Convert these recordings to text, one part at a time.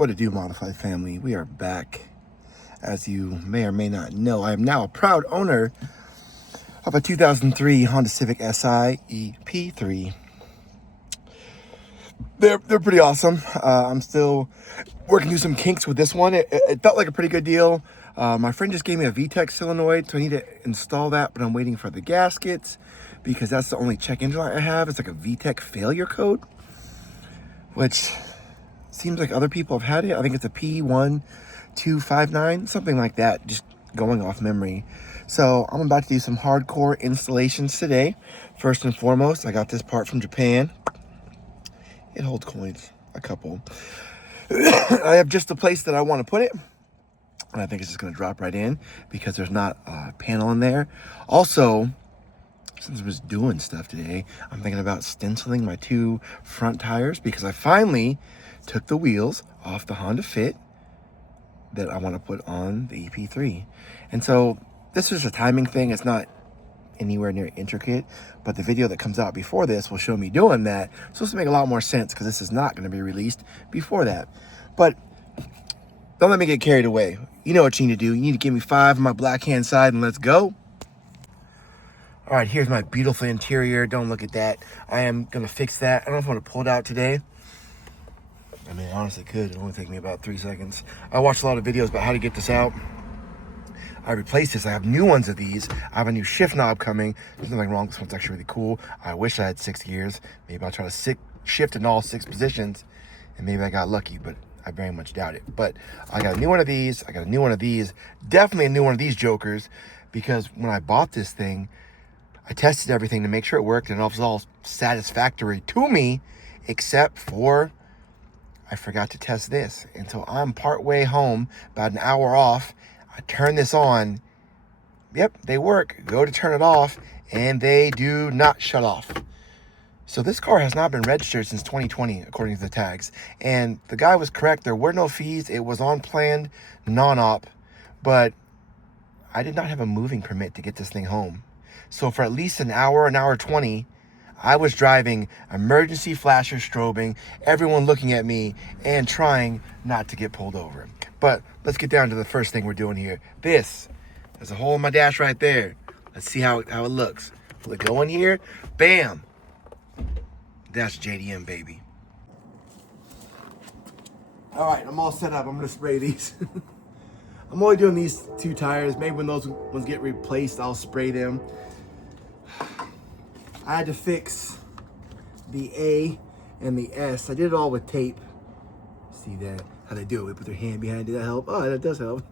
What to do, Modified family? We are back. As you may or may not know, I am now a proud owner of a 2003 Honda Civic Si EP3. They're pretty awesome. I'm still working through some kinks with this one. It felt like a pretty good deal. My friend just gave me a VTEC solenoid, so I need to install that, but I'm waiting for the gaskets because that's the only check engine light I have. It's like a VTEC failure code, which seems like other people have had it. I think it's a P1259, something like that, just going off memory. So I'm about to do some hardcore installations today. First and foremost, I got this part from Japan. It holds coins, a couple. I have just the place that I want to put it, and I think it's just going to drop right in because there's not a panel in there. Also, since I was doing stuff today, I'm thinking about stenciling my two front tires because I finally took the wheels off the Honda Fit that I want to put on the EP3. And so this is a timing thing. It's not anywhere near intricate, but the video that comes out before this will show me doing that. It's supposed to make a lot more sense because this is not going to be released before that. But don't let me get carried away. You know what you need to do. You need to give me 5 on my black hand side and let's go. All right, here's my beautiful interior. Don't look at that. I am going to fix that. I don't know if I want to pull it out today. I mean, I honestly could. It'll only take me about 3 seconds. I watched a lot of videos about how to get this out. I replaced this. I have new ones of these. I have a new shift knob coming. There's nothing wrong. This one's actually really cool. I wish I had 6 gears. Maybe I'll try to shift in all 6 positions, and maybe I got lucky, but I very much doubt it. But I got a new one of these. I got a new one of these. Definitely a new one of these jokers, because when I bought this thing, I tested everything to make sure it worked, and it was all satisfactory to me, except for I forgot to test this. And so I'm partway home, about an hour off. I turn this on. Yep, they work. Go to turn it off, and they do not shut off. So this car has not been registered since 2020, according to the tags. And the guy was correct. There were no fees. It was on planned non-op, but I did not have a moving permit to get this thing home. So for at least an hour 20, I was driving, emergency flashers strobing, everyone looking at me and trying not to get pulled over. But let's get down to the first thing we're doing here. There's a hole in my dash right there. Let's see how it looks. Will it go in here? Bam! That's JDM, baby. All right, I'm all set up. I'm gonna spray these. I'm only doing these 2 tires. Maybe when those ones get replaced, I'll spray them. I had to fix the A and the S. I did it all with tape. See that? How they do it? They put their hand behind it. That help? Oh, that does help.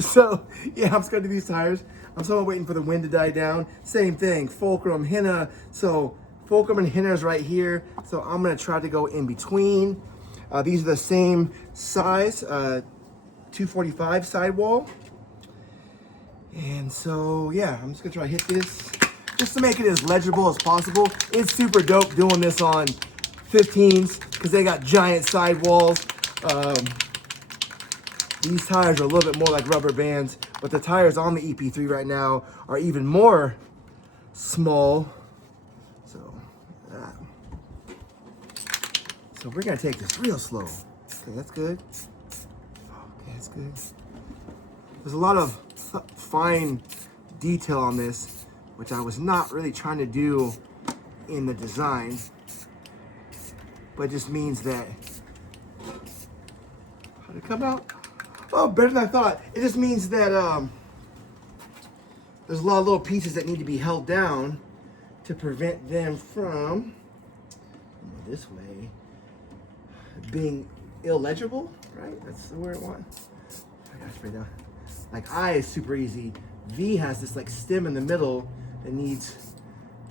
So, yeah, I'm just gonna do these tires. I'm still waiting for the wind to die down. Same thing, fulcrum, henna. So, fulcrum and henna is right here. So, I'm gonna try to go in between. These are the same size, 245 sidewall. And so, yeah, I'm just gonna try to hit this just to make it as legible as possible. It's super dope doing this on 15s because they got giant sidewalls. These tires are a little bit more like rubber bands, but the tires on the EP3 right now are even more small. So we're gonna take this real slow. Okay, that's good. Okay, that's good. There's a lot of fine detail on this, which I was not really trying to do in the design, but it just means that, how'd it come out? Oh, better than I thought. It just means that there's a lot of little pieces that need to be held down to prevent them from, this way, being illegible, right? That's the word I want. I gotta spray down. Like I is super easy. V has this like stem in the middle that needs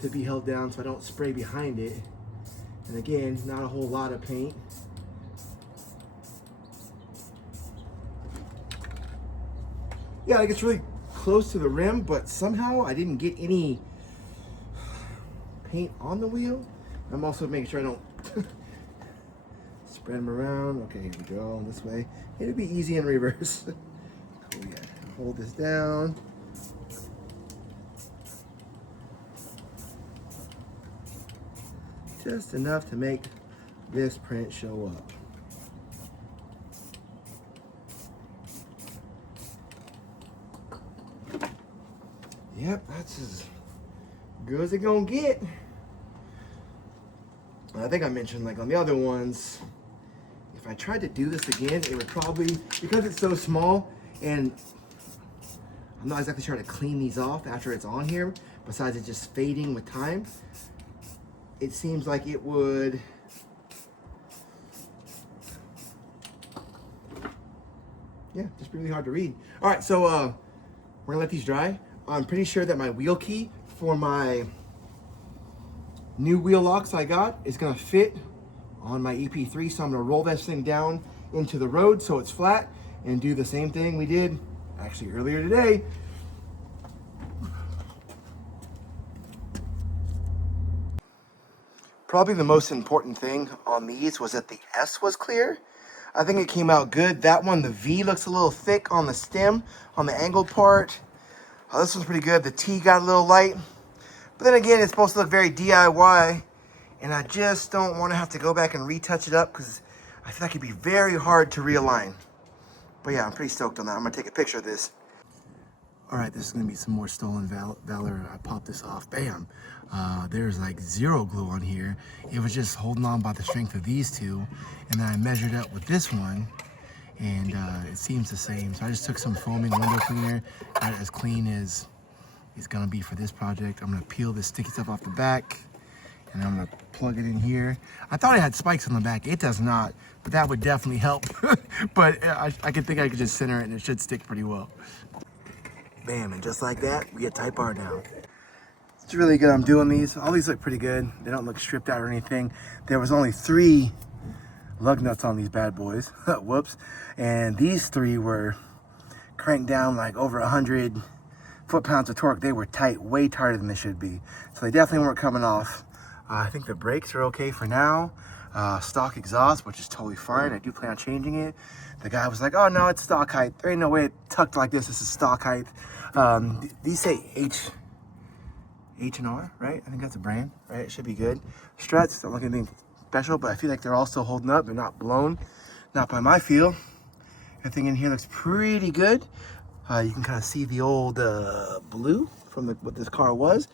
to be held down so I don't spray behind it. And again, not a whole lot of paint. Yeah, like it's really close to the rim, but somehow I didn't get any paint on the wheel. I'm also making sure I don't spread them around. Okay, here we go, this way. It'll be easy in reverse. Cool, yeah. Hold this down. Just enough to make this print show up. Yep, that's as good as it gonna get. I think I mentioned, like on the other ones, if I tried to do this again, it would probably, because it's so small, and I'm not exactly trying to clean these off after it's on here, besides it just fading with time, it seems like it would, yeah, just really hard to read. All right, so we're gonna let these dry. I'm pretty sure that my wheel key for my new wheel locks I got is gonna fit on my EP3, so I'm gonna roll this thing down into the road so it's flat and do the same thing we did actually earlier today. Probably the most important thing on these was that the S was clear. I think it came out good. That one, the V looks a little thick on the stem, on the angled part. Oh, this one's pretty good. The T got a little light. But then again, it's supposed to look very DIY. And I just don't want to have to go back and retouch it up because I feel like it'd be very hard to realign. But yeah, I'm pretty stoked on that. I'm going to take a picture of this. All right, this is going to be some more stolen valor. I popped this off. Bam. There's like zero glue on here. It was just holding on by the strength of these two. And then I measured up with this one. And it seems the same. So I just took some foaming window cleaner. Got it as clean as it's going to be for this project. I'm going to peel this sticky stuff off the back. And I'm going to plug it in here. I thought it had spikes on the back. It does not. But that would definitely help. But I could think I could just center it and it should stick pretty well. Bam, and just like that, we get Type R now. It's really good I'm doing these. All these look pretty good. They don't look stripped out or anything. There was only 3 lug nuts on these bad boys. Whoops. And these 3 were cranked down like over 100 foot-pounds of torque. They were tight, way tighter than they should be. So they definitely weren't coming off. I think the brakes are okay for now. Stock exhaust, which is totally fine. I do plan on changing it. The guy was like, oh no, it's stock height. There ain't no way it tucked like this. This is stock height. These say H&R, right? I think that's a brand, right? It should be good. Struts, don't look anything special, but I feel like they're all still holding up. They're not blown. Not by my feel. Everything in here looks pretty good. You can kind of see the old blue from what this car was.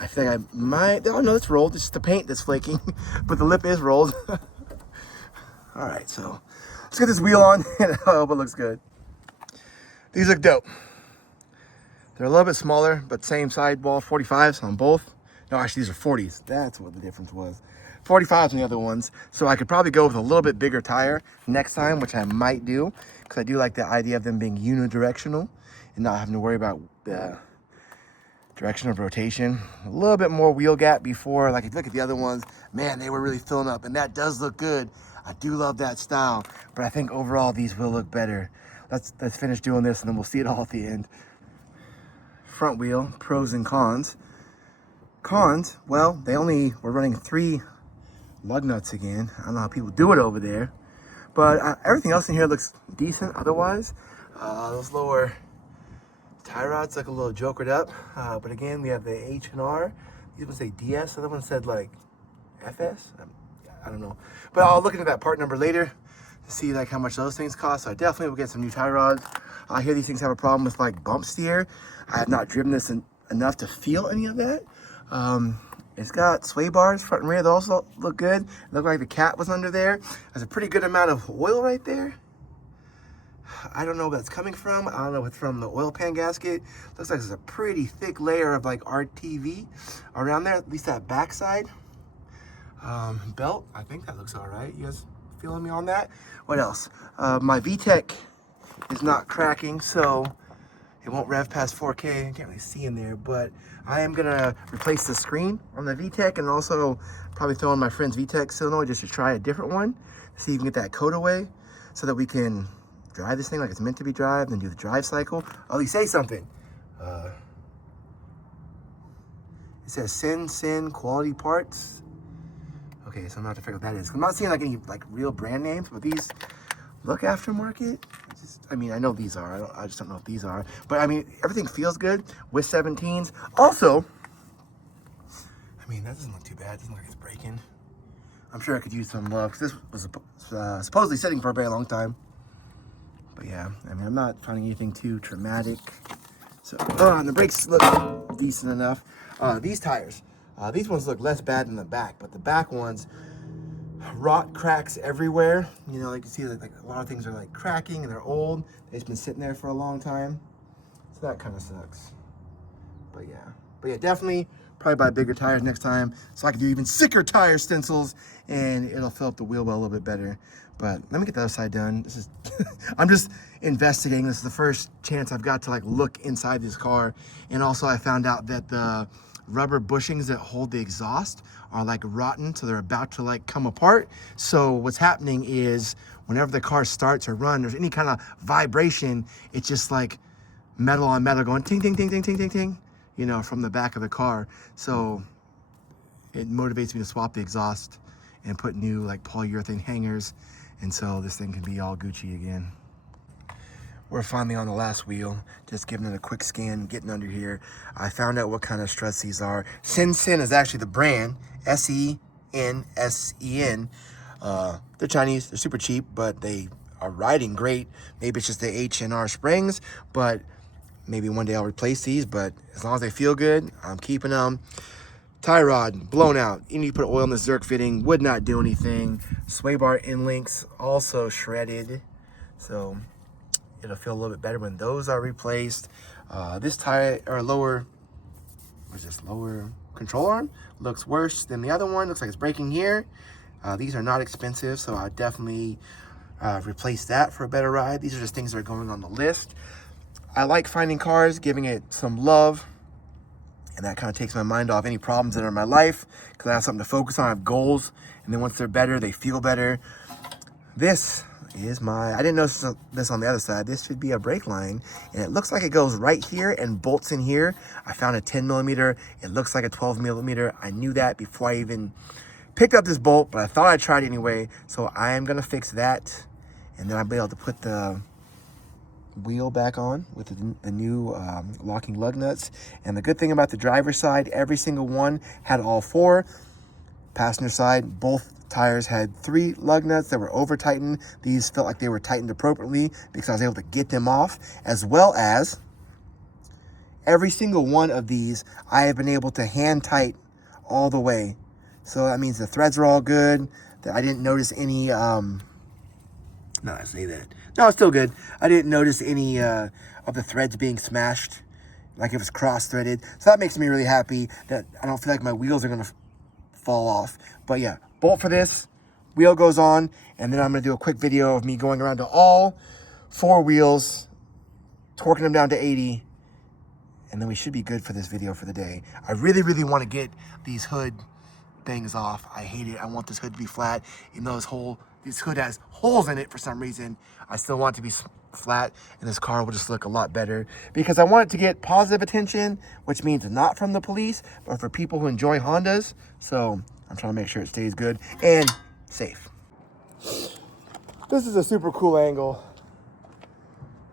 I feel like I might, oh no, it's rolled. It's just the paint that's flaking, but the lip is rolled. All right, so let's get this wheel on and I hope it looks good. These look dope. They're a little bit smaller, but same sidewall, 45s on both. No, actually these are 40s. That's what the difference was. 45s on the other ones. So I could probably go with a little bit bigger tire next time, which I might do, because I do like the idea of them being unidirectional and not having to worry about the direction of rotation. A little bit more wheel gap before. Like if you look at the other ones, man, they were really filling up, and that does look good. I do love that style, but I think overall these will look better. Let's finish doing this and then we'll see it all at the end. Front wheel, pros and cons. Cons, well, they only were running 3 lug nuts again. I don't know how people do it over there, but everything else in here looks decent otherwise. Those lower tie rods look a little jokered up, but again, we have the H&R. These ones say DS, the other one said like FS. I don't know, but I'll look into that part number later to see like how much those things cost. So I definitely will get some new tie rods. I hear these things have a problem with like bump steer. I have not driven this enough to feel any of that. It's got sway bars front and rear. Those look good. It looked like the cat was under there. There's a pretty good amount of oil right there. I don't know where that's coming from. I don't know if it's from the oil pan gasket. Looks like there's a pretty thick layer of like RTV around there, at least that backside. Belt, I think that looks all right. You guys feeling me on that? What else? My VTEC is not cracking, so it won't rev past 4K. I can't really see in there, but I am gonna replace the screen on the VTEC and also probably throw in my friend's VTEC solenoid just to try a different one, see if we can get that code away so that we can drive this thing like it's meant to be driven and do the drive cycle. Oh, you say something. It says send quality parts. Okay, so I'm gonna have to figure out what that is. I'm not seeing like any like real brand names, but these look aftermarket. I mean, I know these are. I just don't know if these are. But I mean, everything feels good with 17s. Also, I mean, that doesn't look too bad. It doesn't look like it's breaking. I'm sure I could use some love because this was supposedly sitting for a very long time. But yeah, I mean, I'm not finding anything too traumatic. So, and the brakes look decent enough. These tires, these ones look less bad than the back, but the back ones, rot cracks everywhere. You know, like you see, like a lot of things are like cracking and they're old. They've been sitting there for a long time. So that kind of sucks. But yeah, definitely probably buy bigger tires next time so I can do even sicker tire stencils and it'll fill up the wheel well a little bit better. But let me get the other side done. This is, I'm just investigating. This is the first chance I've got to like look inside this car. And also I found out that the rubber bushings that hold the exhaust are like rotten, so they're about to like come apart. So what's happening is whenever the car starts or runs, there's any kind of vibration, it's just like metal on metal going ting, ting, ting, ting, ting, ting, ting, you know, from the back of the car. So it motivates me to swap the exhaust and put new like polyurethane hangers. And so this thing can be all Gucci again. We're finally on the last wheel, just giving it a quick scan, getting under here. I found out what kind of struts these are. Sen is actually the brand, S-E-N-S-E-N. They're Chinese, they're super cheap, but they are riding great. Maybe it's just the H&R springs, but maybe one day I'll replace these, but as long as they feel good, I'm keeping them. Tie rod, blown out. You need to put oil in the Zerk fitting, would not do anything. Sway bar end links, also shredded. So it'll feel a little bit better when those are replaced. This tire, or lower, what's this, lower control arm, looks worse than the other one. Looks like it's breaking here. These are not expensive, so I'll definitely replace that for a better ride. These are just things that are going on the list. I like finding cars, giving it some love, and that kind of takes my mind off any problems that are in my life because I have something to focus on. I have goals, and then once they're better, they feel better. This is my, I didn't notice this on the other side. This should be a brake line, and it looks like it goes right here and bolts in here. I found a 10 millimeter. It looks like a 12 millimeter. I knew that before I even picked up this bolt, but I thought I'd try it anyway. So I am gonna fix that, and then I'll be able to put the wheel back on with the new locking lug nuts. And the good thing about the driver's side, every single one had all four. Passenger side, both tires had 3 lug nuts that were over tightened. These felt like they were tightened appropriately because I was able to get them off, as well as every single one of these I have been able to hand tight all the way. So that means the threads are all good, that I didn't notice any no, I say that. No, it's still good. I didn't notice any of the threads being smashed, like it was cross-threaded. So that makes me really happy that I don't feel like my wheels are going to fall off. But yeah, bolt for this, wheel goes on, and then I'm going to do a quick video of me going around to all 4 wheels, torquing them down to 80, and then we should be good for this video for the day. I really, really want to get these hood things off. I hate it. I want this hood to be flat. Even though this hood has holes in it for some reason, I still want it to be flat, and this car will just look a lot better because I want it to get positive attention, which means not from the police, but for people who enjoy Hondas. So I'm trying to make sure it stays good and safe. This is a super cool angle,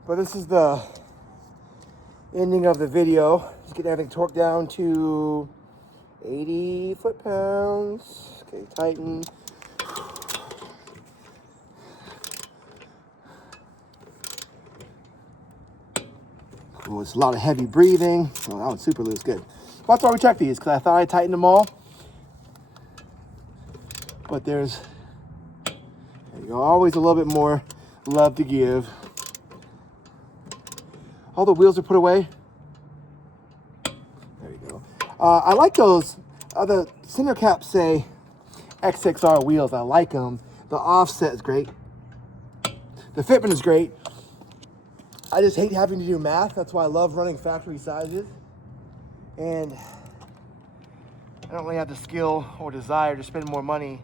but this is the ending of the video. Just getting everything torqued down to 80 foot-pounds. Okay, tighten. Cool, it's a lot of heavy breathing. Oh, that one's super loose, good. That's why we checked these, because I thought I tightened them all. But there you go, always a little bit more love to give. All the wheels are put away. There you go. I like those, the center caps say XXR wheels. I like them. The offset is great. The fitment is great. I just hate having to do math. That's why I love running factory sizes. And I don't really have the skill or desire to spend more money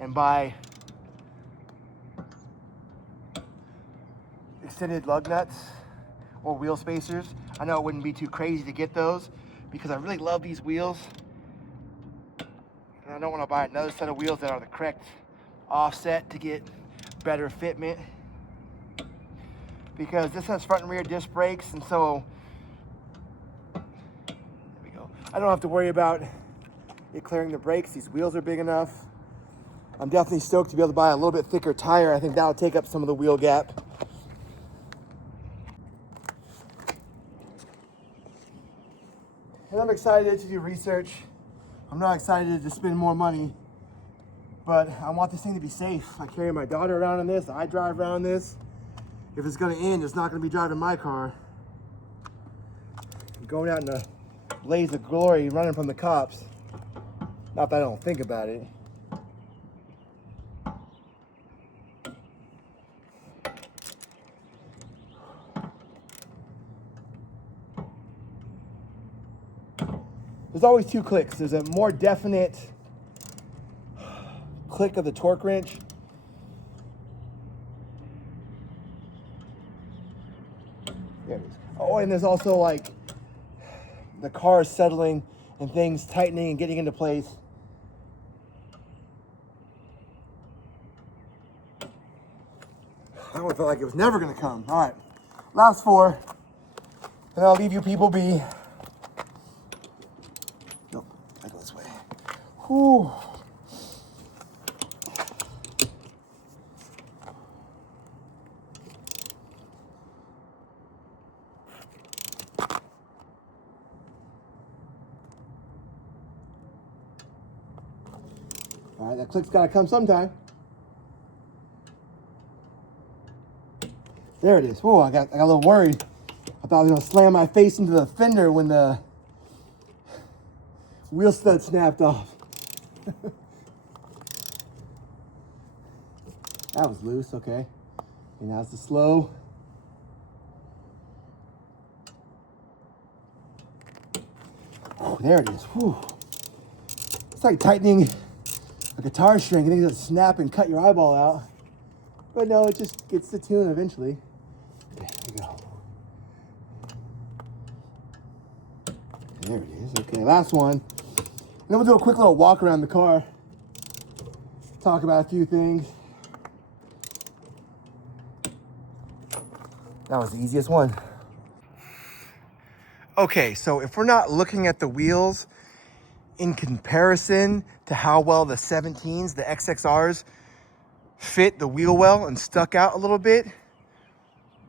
and buy extended lug nuts or wheel spacers. I know it wouldn't be too crazy to get those because I really love these wheels. And I don't want to buy another set of wheels that are the correct offset to get better fitment, because this has front and rear disc brakes, and so there we go. I don't have to worry about it clearing the brakes. These wheels are big enough. I'm definitely stoked to be able to buy a little bit thicker tire. I think that'll take up some of the wheel gap. I'm excited to do research. I'm not excited to spend more money, but I want this thing to be safe. I carry my daughter around in this. I drive around this. If it's gonna end, it's not gonna be driving my car. I'm going out in a blaze of glory, running from the cops. Not that I don't think about it. There's always two clicks. There's a more definite click of the torque wrench. There it is. Oh, and there's also like the car settling and things tightening and getting into place. That one felt like it was never gonna come. All right, last four, and I'll leave you people be. Nope, I go this way. Whew. All right, that click's gotta come sometime. There it is. Whoa, I got a little worried. I thought I was gonna slam my face into the fender when the wheel stud snapped off. That was loose, okay. And now's the slow. Whew, there it is. Whew. It's like tightening a guitar string. Getting it to snap and cut your eyeball out. But no, it just gets the tune eventually. There we go. There it is. Okay, last one. And then we'll do a quick little walk around the car. Talk about a few things. That was the easiest one. Okay, so if we're not looking at the wheels in comparison to how well the 17s, the XXRs, fit the wheel well and stuck out a little bit,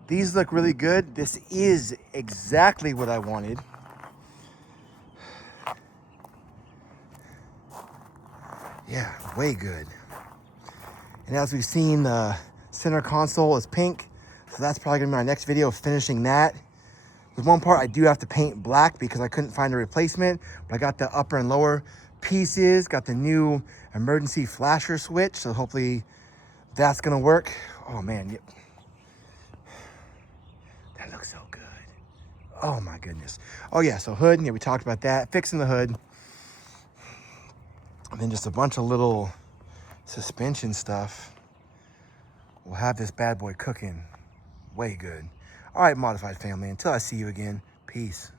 these look really good. This is exactly what I wanted. Yeah, way good. And as we've seen, the center console is pink, so that's probably gonna be my next video, finishing that. There's one part I do have to paint black because I couldn't find a replacement, but I got the upper and lower pieces, got the new emergency flasher switch, so hopefully that's gonna work. Oh man, that looks so good. Oh my goodness. Oh yeah, so hood, yeah, we talked about that, fixing the hood. And then just a bunch of little suspension stuff. We'll have this bad boy cooking way good. All right, Modified family, until I see you again, peace.